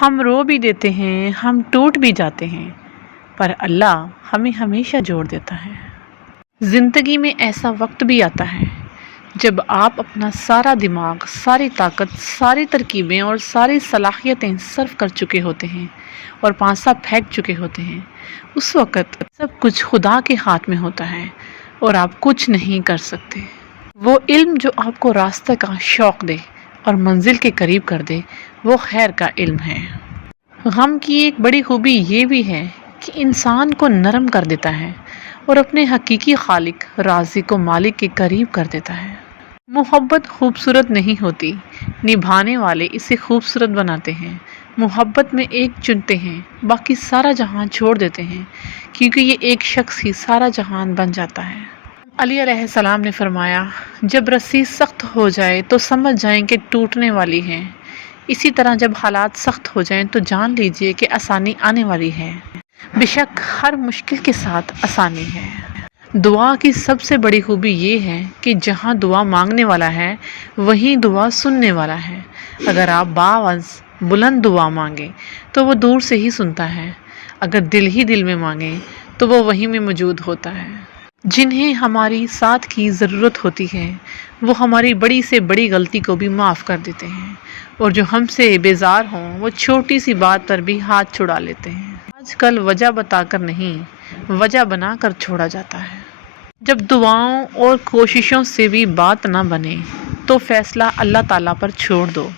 ہم رو بھی دیتے ہیں، ہم ٹوٹ بھی جاتے ہیں، پر اللہ ہمیں ہمیشہ جوڑ دیتا ہے۔ زندگی میں ایسا وقت بھی آتا ہے جب آپ اپنا سارا دماغ، ساری طاقت، ساری ترکیبیں اور ساری صلاحیتیں صرف کر چکے ہوتے ہیں اور پانسا پھینک چکے ہوتے ہیں۔ اس وقت سب کچھ خدا کے ہاتھ میں ہوتا ہے اور آپ کچھ نہیں کر سکتے۔ وہ علم جو آپ کو راستہ کا شوق دے اور منزل کے قریب کر دے، وہ خیر کا علم ہے۔ غم کی ایک بڑی خوبی یہ بھی ہے کہ انسان کو نرم کر دیتا ہے اور اپنے حقیقی خالق، رازق و مالک کے قریب کر دیتا ہے۔ محبت خوبصورت نہیں ہوتی، نبھانے والے اسے خوبصورت بناتے ہیں۔ محبت میں ایک چنتے ہیں، باقی سارا جہان چھوڑ دیتے ہیں، کیونکہ یہ ایک شخص ہی سارا جہان بن جاتا ہے۔ علی علیہ السلام نے فرمایا، جب رسی سخت ہو جائے تو سمجھ جائیں کہ ٹوٹنے والی ہے، اسی طرح جب حالات سخت ہو جائیں تو جان لیجئے کہ آسانی آنے والی ہے۔ بے شک ہر مشکل کے ساتھ آسانی ہے۔ دعا کی سب سے بڑی خوبی یہ ہے کہ جہاں دعا مانگنے والا ہے، وہیں دعا سننے والا ہے۔ اگر آپ باآواز بلند دعا مانگیں تو وہ دور سے ہی سنتا ہے، اگر دل ہی دل میں مانگیں تو وہ وہیں میں موجود ہوتا ہے۔ جنہیں ہماری ساتھ کی ضرورت ہوتی ہے، وہ ہماری بڑی سے بڑی غلطی کو بھی معاف کر دیتے ہیں، اور جو ہم سے بیزار ہوں وہ چھوٹی سی بات پر بھی ہاتھ چھڑا لیتے ہیں۔ آج کل وجہ بتا کر نہیں، وجہ بنا کر چھوڑا جاتا ہے۔ جب دعاؤں اور کوششوں سے بھی بات نہ بنے تو فیصلہ اللہ تعالیٰ پر چھوڑ دو۔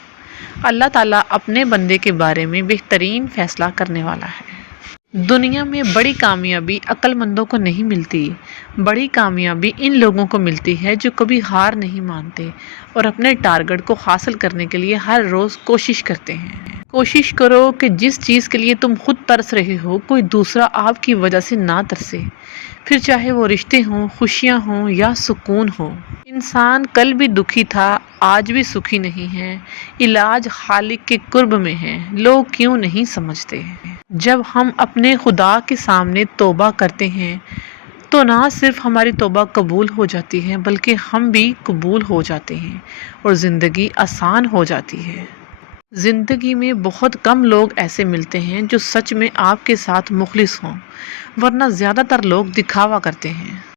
اللہ تعالیٰ اپنے بندے کے بارے میں بہترین فیصلہ کرنے والا ہے۔ دنیا میں بڑی کامیابی عقل مندوں کو نہیں ملتی، بڑی کامیابی ان لوگوں کو ملتی ہے جو کبھی ہار نہیں مانتے اور اپنے ٹارگٹ کو حاصل کرنے کے لیے ہر روز کوشش کرتے ہیں۔ کوشش کرو کہ جس چیز کے لیے تم خود ترس رہے ہو، کوئی دوسرا آپ کی وجہ سے نہ ترسے، پھر چاہے وہ رشتے ہوں، خوشیاں ہوں یا سکون ہو۔ انسان کل بھی دکھی تھا، آج بھی سکھی نہیں ہے، علاج خالق کے قرب میں ہے، لوگ کیوں نہیں سمجھتے۔ جب ہم اپنے خدا کے سامنے توبہ کرتے ہیں تو نہ صرف ہماری توبہ قبول ہو جاتی ہے بلکہ ہم بھی قبول ہو جاتے ہیں اور زندگی آسان ہو جاتی ہے۔ زندگی میں بہت کم لوگ ایسے ملتے ہیں جو سچ میں آپ کے ساتھ مخلص ہوں، ورنہ زیادہ تر لوگ دکھاوا کرتے ہیں۔